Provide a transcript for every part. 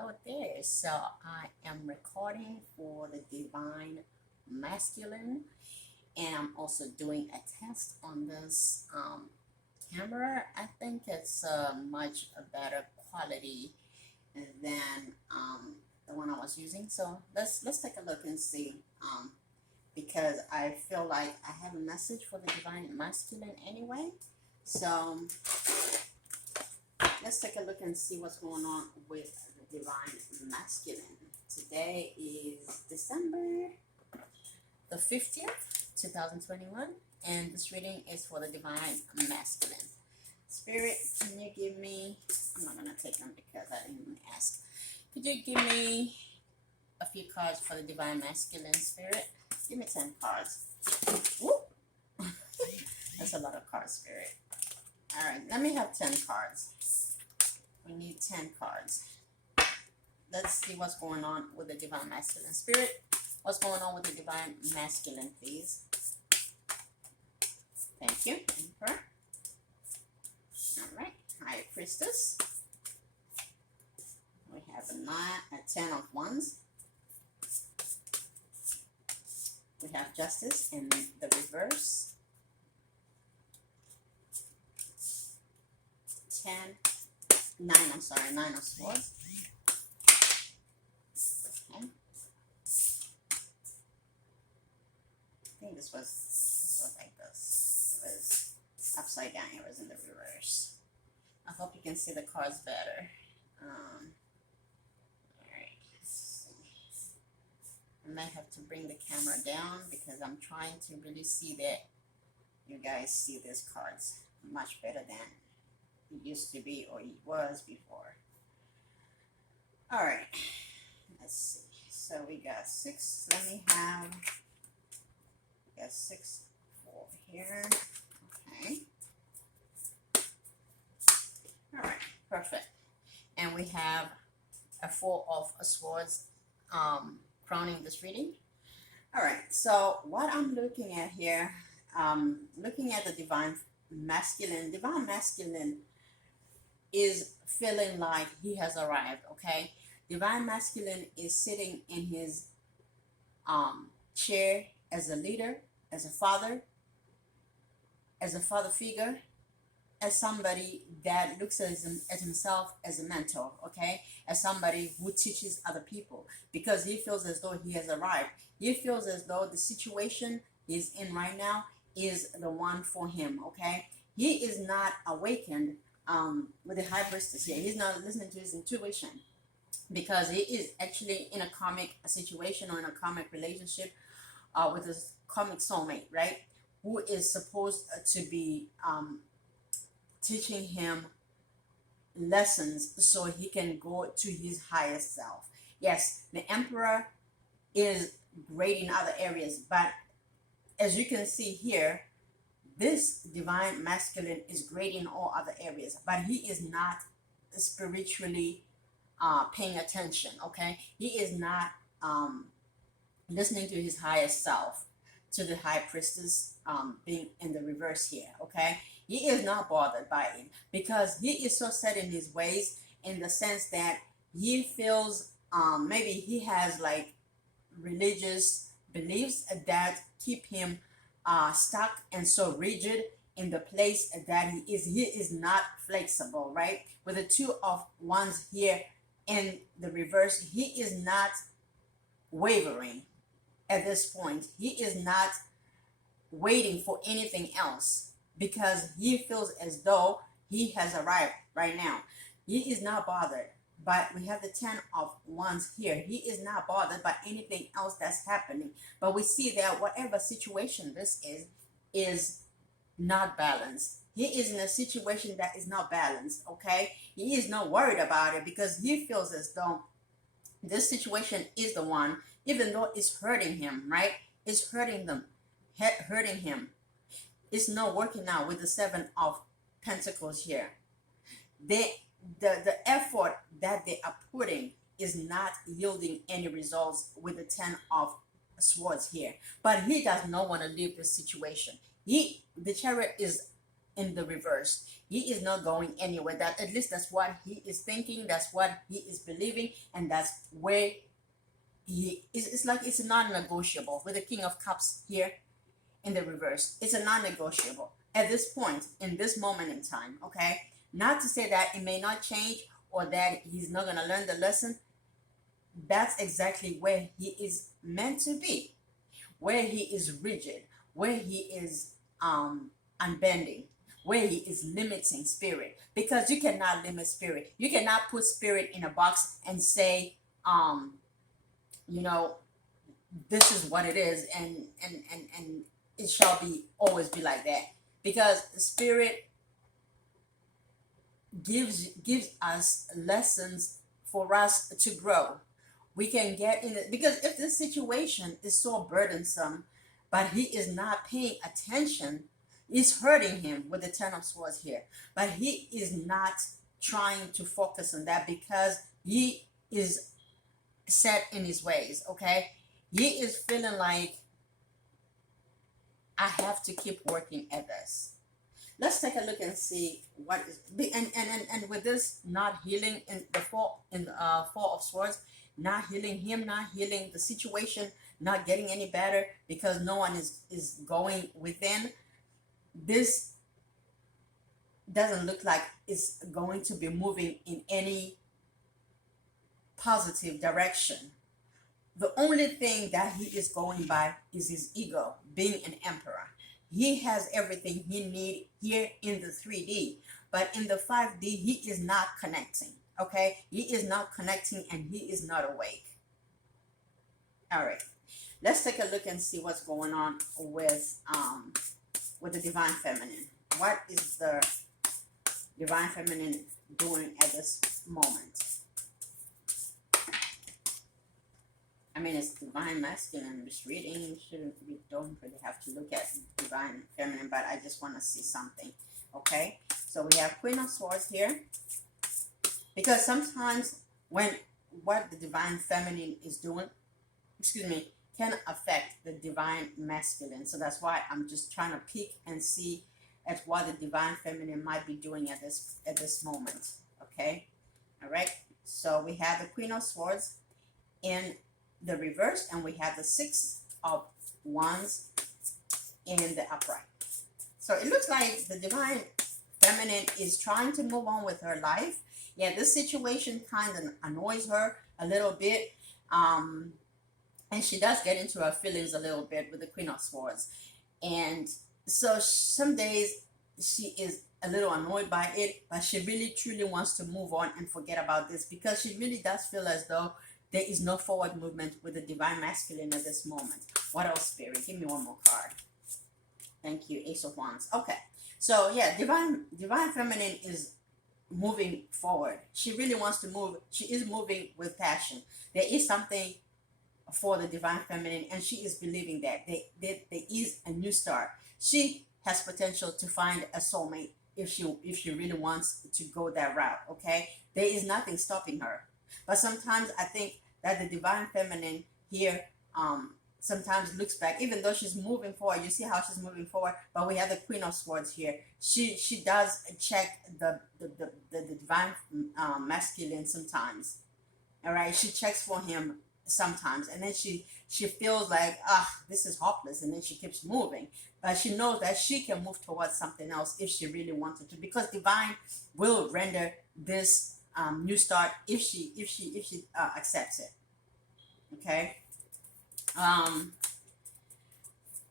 Hello there. So I am recording for the Divine Masculine, and I'm also doing a test on this camera. I think it's much a better quality than the one I was using. So let's take a look and see. Because I feel like I have a message for the Divine Masculine anyway. So let's take a look and see what's going on with the Divine Masculine. Today is December the 15th, 2021, and this reading is for the Divine Masculine. Spirit, can you give me, I'm not going to take them because I didn't ask. Could you give me a few cards for the Divine Masculine, Spirit? Give me 10 cards. Whoop. That's a lot of cards, Spirit. Alright, let me have 10 cards. We need 10 cards. Let's see what's going on with the Divine Masculine. Spirit, what's going on with the Divine Masculine, please? Thank you. Emperor. Alright, High Priestess. We have a 10 of Wands. We have Justice in the reverse. 9 of Swords. Okay. I think this was like this. It was upside down, it was in the reverse. I hope you can see the cards better. Alright, let's see. I might have to bring the camera down because I'm trying to really see that you guys see these cards much better than it used to be or it was before. All right, let's see. So we got 6. Let me have, we got 6 over here. Okay. All right, perfect. And we have a 4 of Swords crowning this reading. All right, so what I'm looking at here, looking at the Divine Masculine is feeling like he has arrived, okay? Divine Masculine is sitting in his chair as a leader, as a father figure, as somebody that looks at himself as a mentor, okay? As somebody who teaches other people, because he feels as though he has arrived. He feels as though the situation he's in right now is the one for him, okay? He is not awakened with the High Priestess here. He's not listening to his intuition because he is actually in a karmic situation or in a karmic relationship with his karmic soulmate, right? Who is supposed to be teaching him lessons so he can go to his highest self. Yes, the Emperor is great in other areas, but as you can see here, this Divine Masculine is great in all other areas, but he is not spiritually paying attention, okay? He is not listening to his highest self, to the High Priestess being in the reverse here, okay? He is not bothered by it because he is so set in his ways, in the sense that he feels maybe he has like religious beliefs that keep him stuck and so rigid in the place that he is. He is not flexible, right? With the 2 of Wands here in the reverse, he is not wavering at this point. He is not waiting for anything else because he feels as though he has arrived right now. He is not bothered. But we have the 10 of Wands here. He is not bothered by anything else that's happening. But we see that whatever situation this is not balanced. He is in a situation that is not balanced, okay? He is not worried about it because he feels as though this situation is the one, even though it's hurting him, right? It's hurting him. It's not working out with the 7 of Pentacles here. The effort that they are putting is not yielding any results with the 10 of Swords here. But he does not want to leave this situation. The Chariot is in the reverse. He is not going anywhere. That at least that's what he is thinking. That's what he is believing, and that's where he is. It's like it's a non-negotiable with the King of Cups here in the reverse. It's a non-negotiable at this point in this moment in time. Okay, not to say that it may not change or that he's not gonna learn the lesson. That's exactly where he is meant to be, where he is rigid, where he is unbending, where he is limiting spirit. Because you cannot limit spirit. You cannot put spirit in a box and say, you know, this is what it is, and it shall be always be like that. Because spirit gives us lessons for us to grow. We can get in it because if this situation is so burdensome, but he is not paying attention, it's hurting him with the Ten of Swords here. But he is not trying to focus on that because he is set in his ways. Okay, he is feeling like I have to keep working at this. Let's take a look and see what is and with this not healing in the Four of Swords, not healing him, not healing the situation, not getting any better because no one is going within. This doesn't look like it's going to be moving in any positive direction. The only thing that he is going by is his ego, being an emperor. He has everything he needs here in the 3D, but in the 5D, he is not connecting. Okay, he is not connecting and he is not awake. All right, let's take a look and see what's going on with the Divine Feminine. What is the Divine Feminine doing at this moment? I mean, it's Divine Masculine. I'm just reading. We don't really have to look at Divine Feminine, but I just want to see something. Okay, so we have Queen of Swords here. Because sometimes when what the Divine Feminine is doing, can affect the Divine Masculine. So that's why I'm just trying to peek and see at what the Divine Feminine might be doing at this moment. Okay, all right. So we have the Queen of Swords in the reverse, and we have the Six of Wands in the upright. So it looks like the Divine Feminine is trying to move on with her life. Yeah, this situation kind of annoys her a little bit. And she does get into her feelings a little bit with the Queen of Swords. And so some days she is a little annoyed by it, but she really truly wants to move on and forget about this because she really does feel as though there is no forward movement with the Divine Masculine at this moment. What else, Spirit? Give me one more card. Thank you, Ace of Wands. Okay, so yeah, Divine Feminine is moving forward. She really wants to move. She is moving with passion. There is something for the Divine Feminine, and she is believing that there is a new start. She has potential to find a soulmate if she really wants to go that route. Okay, there is nothing stopping her. But sometimes I think that the Divine Feminine here sometimes looks back, even though she's moving forward. You see how she's moving forward, but we have the Queen of Swords here. She does check the Divine Masculine sometimes. All right, she checks for him sometimes, and then she feels like this is hopeless, and then she keeps moving. But she knows that she can move towards something else if she really wanted to, because Divine will render this new start if she accepts it. Okay.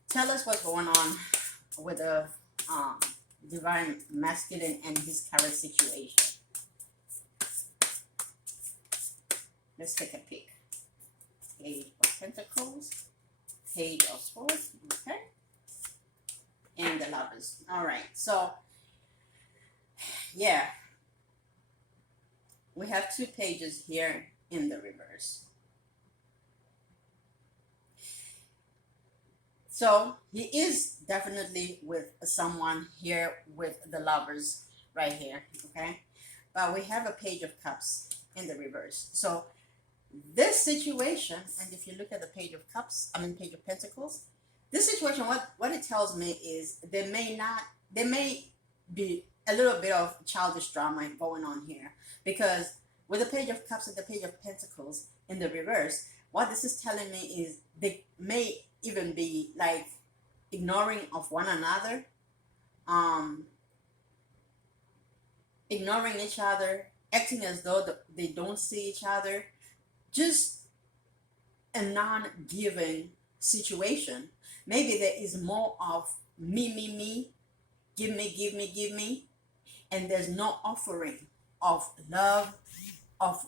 Tell us what's going on with the Divine Masculine and his current situation. Let's take a peek. Page of Pentacles, Page of Swords, okay, and the Lovers. All right, so yeah, we have two pages here in the reverse. So he is definitely with someone here with the Lovers right here, okay, but we have a Page of Cups in the reverse. So this situation, and if you look at the Page of Cups, Page of Pentacles, this situation, what it tells me is they may be a little bit of childish drama going on here, because with the Page of Cups and the Page of Pentacles in the reverse, what this is telling me is they may even be like ignoring of one another, um, ignoring each other, acting as though they don't see each other, just a non-giving situation. Maybe there is more of me, give me, give me, give me, and there's no offering of love, of,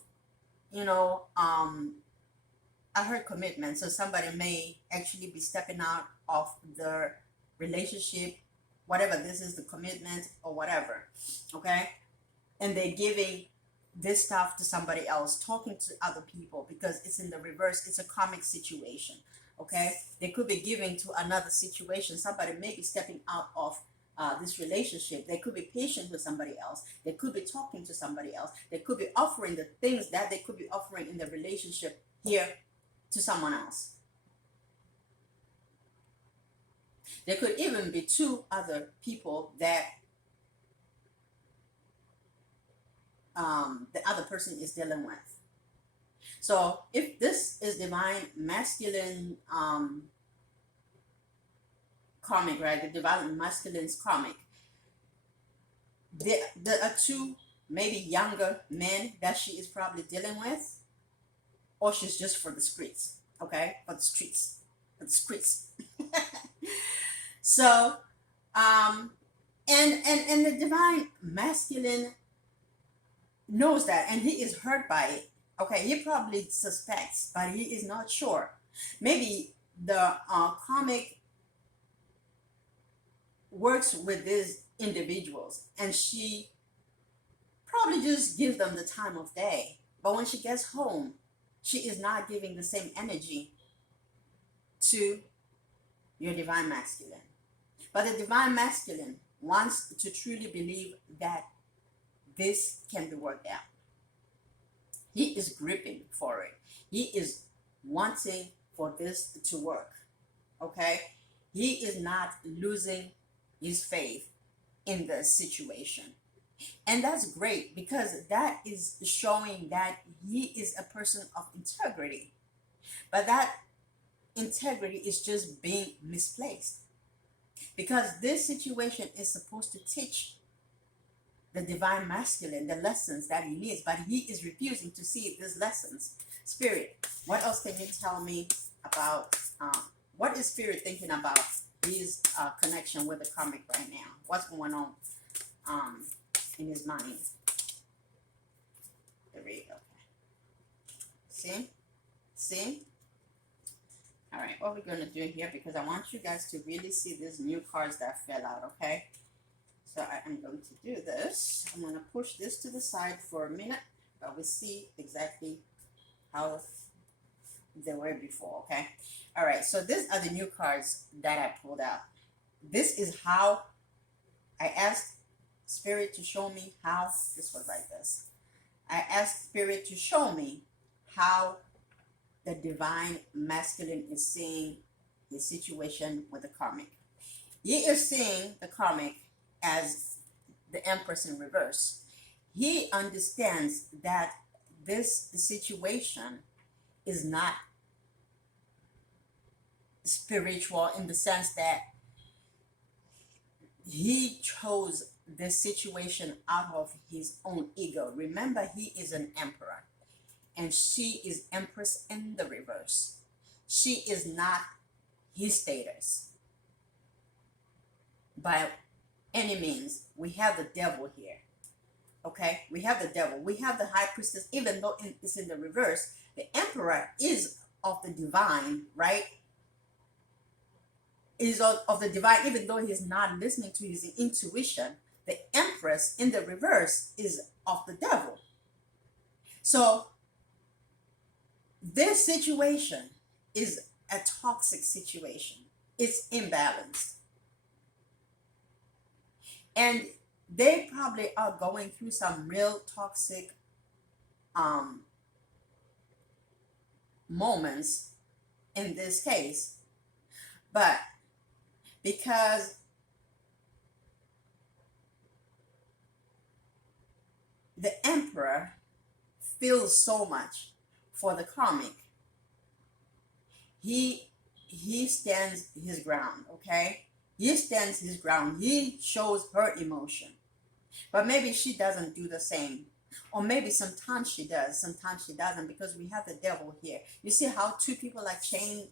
you know, I heard commitment. So somebody may actually be stepping out of the relationship, whatever this is, the commitment or whatever, okay? And they're giving this stuff to somebody else, talking to other people, because it's in the reverse. It's a karmic situation, okay? They could be giving to another situation. Somebody may be stepping out of this relationship. They could be patient with somebody else. They could be talking to somebody else. They could be offering the things that they could be offering in the relationship here to someone else. There could even be two other people that the other person is dealing with. So if this is divine masculine karmic, right? The divine masculine's karmic. There are two maybe younger men that she is probably dealing with, or she's just for the streets, okay? For the streets, for the streets. So, and the divine masculine knows that, and he is hurt by it. Okay, he probably suspects, but he is not sure. Maybe the karmic works with these individuals, and she probably just gives them the time of day. But when she gets home, she is not giving the same energy to your divine masculine. But the divine masculine wants to truly believe that this can be worked out. He is gripping for it. He is wanting for this to work. Okay? He is not losing his faith in the situation. And that's great, because that is showing that he is a person of integrity. But that integrity is just being misplaced. Because this situation is supposed to teach the divine masculine the lessons that he needs, but he is refusing to see these lessons. Spirit, what else can you tell me about, what is Spirit thinking about his connection with the karmic right now? What's going on in his mind? There we go. See? See? All right, what we're going to do here, because I want you guys to really see these new cards that fell out, okay? So I am going to do this. I'm going to push this to the side for a minute, but we'll see exactly how they were before, okay? All right, so these are the new cards that I pulled out. This is how I asked Spirit to show me how, this was like this. I asked Spirit to show me how the divine masculine is seeing the situation with the karmic. He is seeing the karmic as the Empress in reverse. He understands that this situation is not spiritual, in the sense that he chose this situation out of his own ego. Remember, he is an emperor, and she is Empress in the reverse. She is not his status by any means. We have the devil here, okay? We have the devil. We have the high priestess, even though it's in the reverse. The emperor is of the divine, right? Is of the divine, even though he's not listening to his intuition. The Empress in the reverse is of the devil. So this situation is a toxic situation. It's imbalanced. And they probably are going through some real toxic moments in this case. But because the emperor feels so much for the karmic. He stands his ground, okay? He stands his ground. He shows her emotion. But maybe she doesn't do the same. Or maybe sometimes she does, sometimes she doesn't, because we have the devil here. You see how two people are chained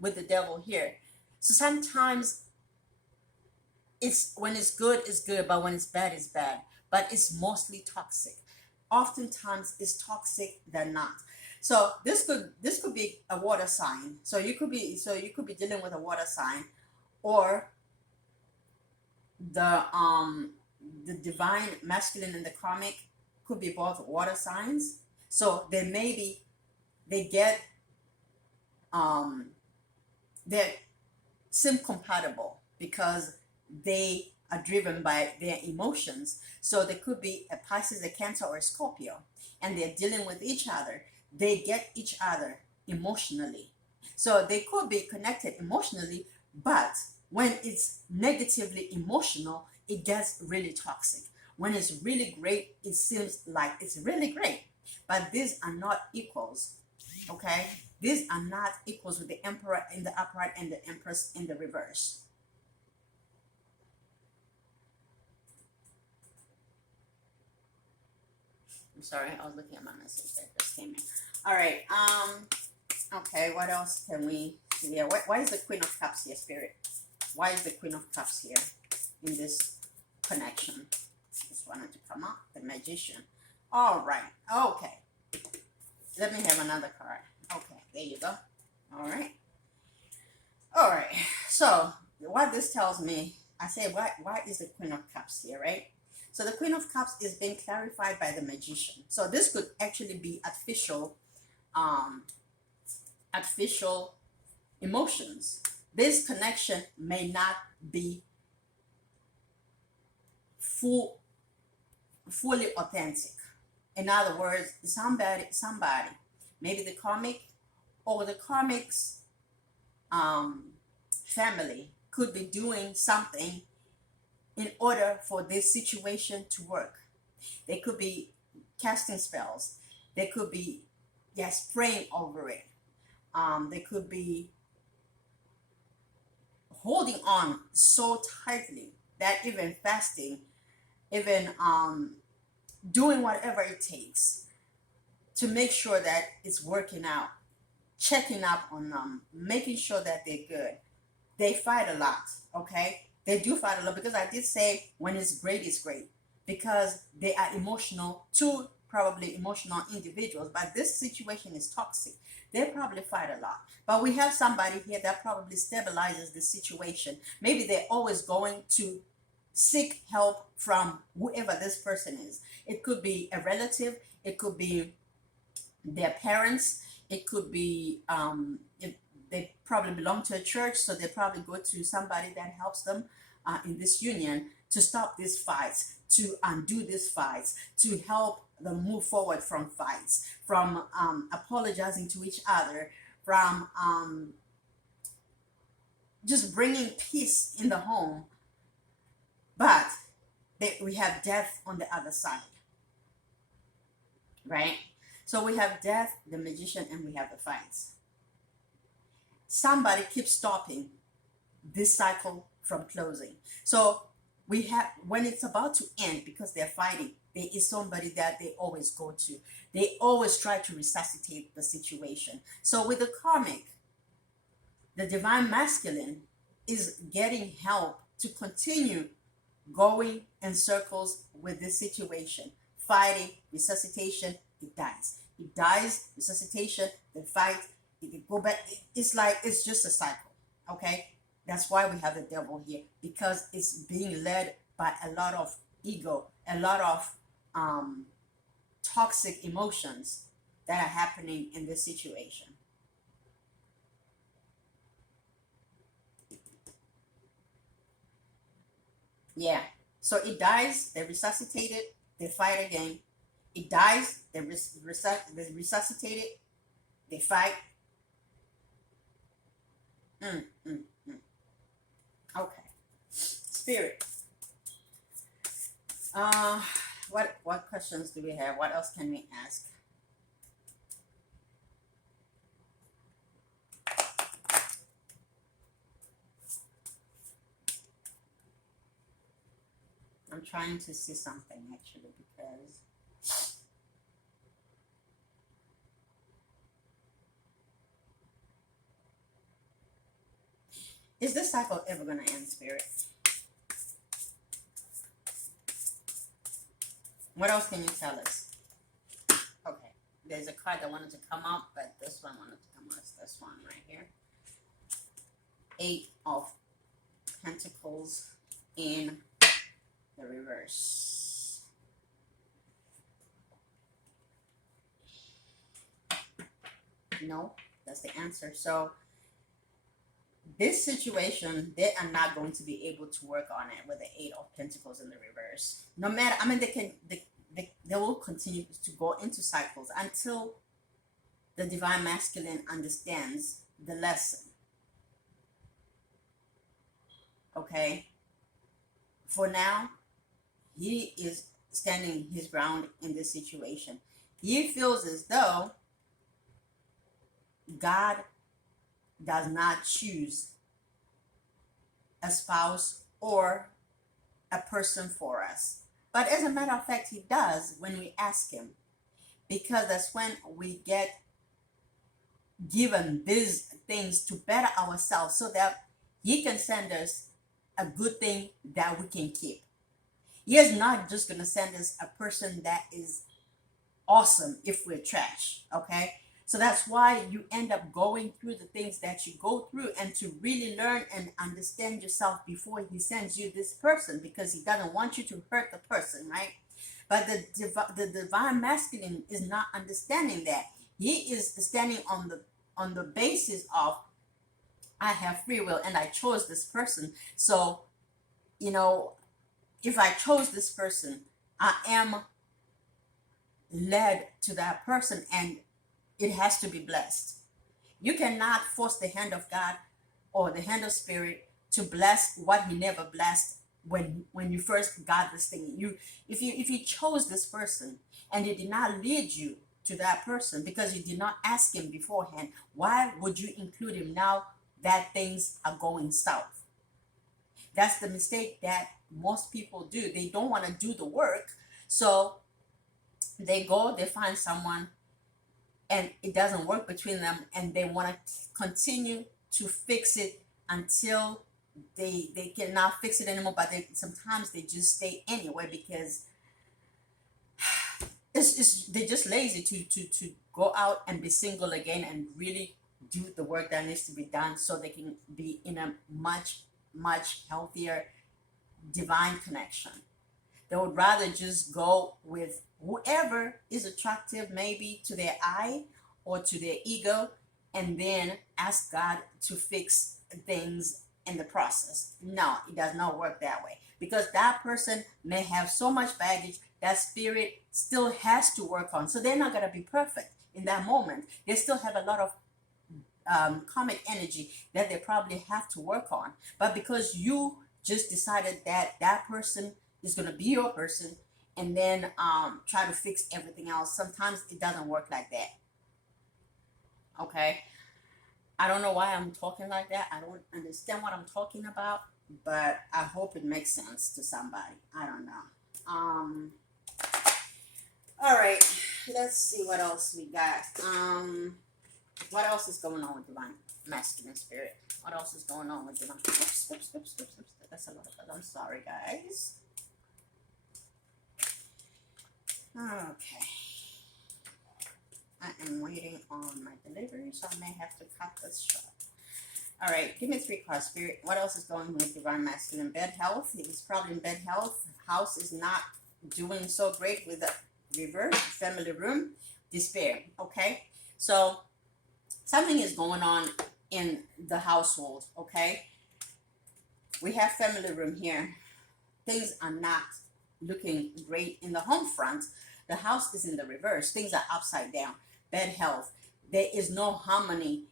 with the devil here. So sometimes it's when it's good, but when it's bad. But it's mostly toxic. Oftentimes it's toxic than not. So this could be a water sign. So you could be dealing with a water sign, or the divine masculine and the karmic could be both water signs. So they get they seem compatible because they are driven by their emotions. So they could be a Pisces, a Cancer, or a Scorpio, and they're dealing with each other. They get each other emotionally. So they could be connected emotionally, but when it's negatively emotional, it gets really toxic. When it's really great, it seems like it's really great. But these are not equals, okay? These are not equals with the emperor in the upright and the empress in the reverse. I'm sorry, I was looking at my message that just came in. All right. Okay, what else can we see here? Why is the Queen of Cups here, Spirit? Why is the Queen of Cups here in this connection? Just wanted to come up. The Magician. All right. Okay. Let me have another card. Okay, there you go. All right. All right. So what this tells me, I say, why is the Queen of Cups here, right? So the Queen of Cups is being clarified by the Magician. So this could actually be artificial emotions. This connection may not be fully authentic. In other words, somebody, maybe the karmic or the karmic's family could be doing something in order for this situation to work. They could be casting spells. They could be, yes, praying over it. They could be holding on so tightly that even fasting, even doing whatever it takes to make sure that it's working out, checking up on them, making sure that they're good. They fight a lot, okay? They do fight a lot, because I did say when it's great, because they are emotional, two probably emotional individuals, but this situation is toxic. They probably fight a lot. But we have somebody here that probably stabilizes the situation. Maybe they're always going to seek help from whoever this person is. It could be a relative, it could be their parents, it could be if they probably belong to a church, so they probably go to somebody that helps them in this union to stop these fights, to undo these fights, to help them move forward from fights, from apologizing to each other, from just bringing peace in the home. But we have death on the other side, right? So we have death, the Magician, and we have the fights. Somebody keeps stopping this cycle from closing. So we have, when it's about to end, because they're fighting, there is somebody that they always go to. They always try to resuscitate the situation. So with the karmic, the divine masculine is getting help to continue going in circles with this situation, fighting, resuscitation, it dies. It dies, resuscitation, they fight, it go back. It's like, it's just a cycle, okay? That's why we have the devil here, because it's being led by a lot of ego, a lot of toxic emotions that are happening in this situation. Yeah. So it dies, they resuscitate it, they fight again. It dies, they resuscitate it, they fight. Mm, mm, mm. Okay. Spirit. Uh, What questions do we have? What else can we ask? I'm trying to see something actually, because is this cycle ever gonna end, Spirit? What else can you tell us? Okay, there's a card that wanted to come up, but this one wanted to come up. It's this one right here. 8 of Pentacles in the reverse. No, that's the answer. So this situation, they are not going to be able to work on it with the 8 of Pentacles in the reverse. No matter, I mean, they will continue to go into cycles until the Divine Masculine understands the lesson. Okay? For now, he is standing his ground in this situation. He feels as though God does not choose a spouse or a person for us. But as a matter of fact, he does when we ask him, because that's when we get given these things to better ourselves, so that he can send us a good thing that we can keep. He is not just going to send us a person that is awesome if we're trash, okay? So that's why you end up going through the things that you go through, and to really learn and understand yourself before he sends you this person, because he doesn't want you to hurt the person, right? But the Divine Masculine is not understanding that. He is standing on the basis of, I have free will and I chose this person. So, you know, if I chose this person, I am led to that person, and it has to be blessed. You cannot force the hand of God or the hand of Spirit to bless what he never blessed when you first got this thing. If you chose this person and he did not lead you to that person because you did not ask him beforehand, why would you include him now that things are going south? That's the mistake that most people do. They don't want to do the work, so they find someone, and it doesn't work between them, and they want to continue to fix it until they cannot fix it anymore. But sometimes they just stay anyway, because they're just lazy to go out and be single again and really do the work that needs to be done, so they can be in a much healthier divine connection. They would rather just go with whoever is attractive, maybe to their eye or to their ego, and then ask God to fix things in the process. No, it does not work that way, because that person may have so much baggage that Spirit still has to work on. So they're not going to be perfect in that moment. They still have a lot of karmic energy that they probably have to work on. But because you just decided that that person is going to be your person, and then try to fix everything else, sometimes it doesn't work like that. Okay? I don't know why I'm talking like that. I don't understand what I'm talking about, but I hope it makes sense to somebody. I don't know. All right, let's see what else we got. What else is going on with Divine Masculine Spirit? What else is going on with Divine? Oops. That's a lot of that. I'm sorry, guys. Okay. I am waiting on my delivery, so I may have to cut this short. All right, give me 3 cards, Spirit. What else is going on with Divine Masculine? Bed health. He's probably in bed health. House is not doing so great with the reverse. Family room. Despair. Okay? So, something is going on in the household, okay? We have family room here. Things are not looking great in the home front. The house is in the reverse. Things are upside down. Bad health. There is no harmony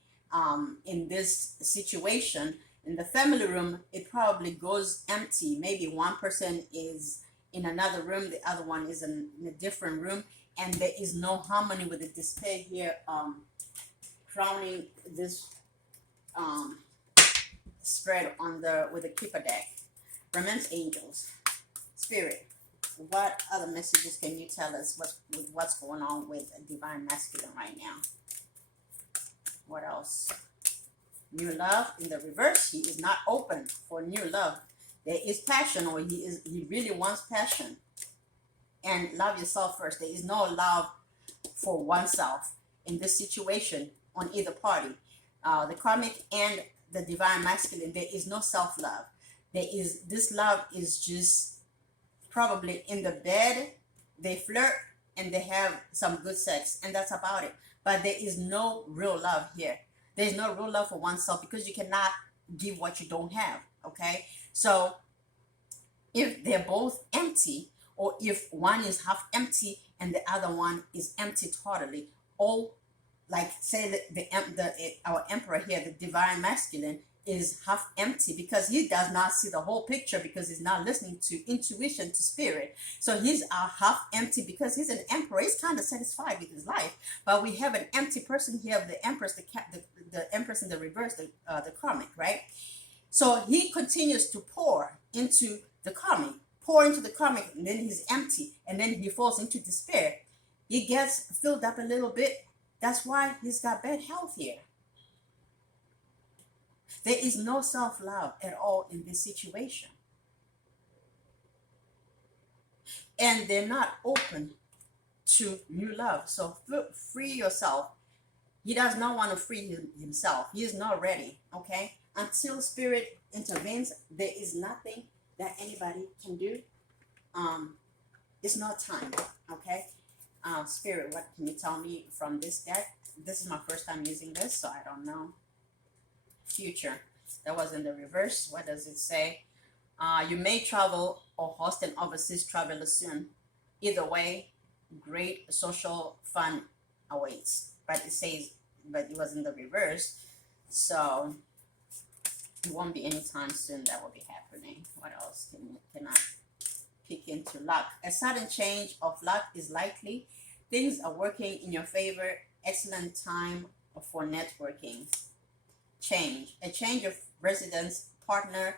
in this situation. In the family room, it probably goes empty. Maybe one person is in another room, the other one is in a different room, and there is no harmony with the display here, crowning this spread on the with the keeper deck. Romance angels, spirit, what other messages can you tell us with what's going on with divine masculine right now? What else? New love in the reverse. He is not open for new love. There is passion, or he really wants passion. And love yourself first. There is no love for oneself in this situation on either party. The karmic and the divine masculine, there is no self-love. This love is just probably in the bed, they flirt and they have some good sex, and that's about it. But there is no real love here. There's no real love for oneself, because you cannot give what you don't have, okay? So if they're both empty, or if one is half empty and the other one is empty totally, or like say that our emperor here, the divine masculine, is half empty because he does not see the whole picture, because he's not listening to intuition, to spirit. So he's half empty because he's an emperor. He's kind of satisfied with his life. But we have an empty person here, the empress, the empress in the reverse, the karmic, right? So he continues to pour into the karmic, and then he's empty, and then he falls into despair. He gets filled up a little bit. That's why he's got bad health here. There is no self-love at all in this situation. And they're not open to new love. So free yourself. He does not want to free himself. He is not ready, okay? Until spirit intervenes, there is nothing that anybody can do. It's not time, okay? Spirit, what can you tell me from this deck? This is my first time using this, so I don't know. Future, that was in the reverse. What does it say? You may travel or host an overseas traveler soon. Either way, great social fun awaits. But it says, but it was in the reverse, so it won't be anytime soon that will be happening. What else can I pick into? Luck. A sudden change of luck is likely. Things are working in your favor. Excellent time for networking. Change. A change of residence, partner,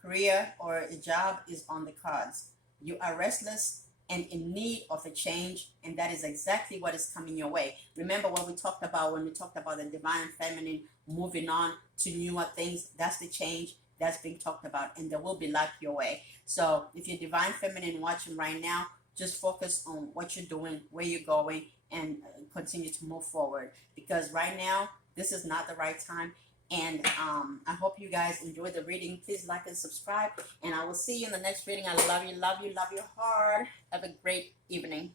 career, or a job is on the cards. You are restless and in need of a change, and that is exactly what is coming your way. Remember what we talked about when we talked about the divine feminine moving on to newer things? That's the change that's being talked about, and there will be luck your way. So if you're divine feminine watching right now, just focus on what you're doing, where you're going, and continue to move forward, because right now this is not the right time. And I hope you guys enjoyed the reading. Please like and subscribe, and I will see you in the next reading. I love you, love you, love you hard. Have a great evening.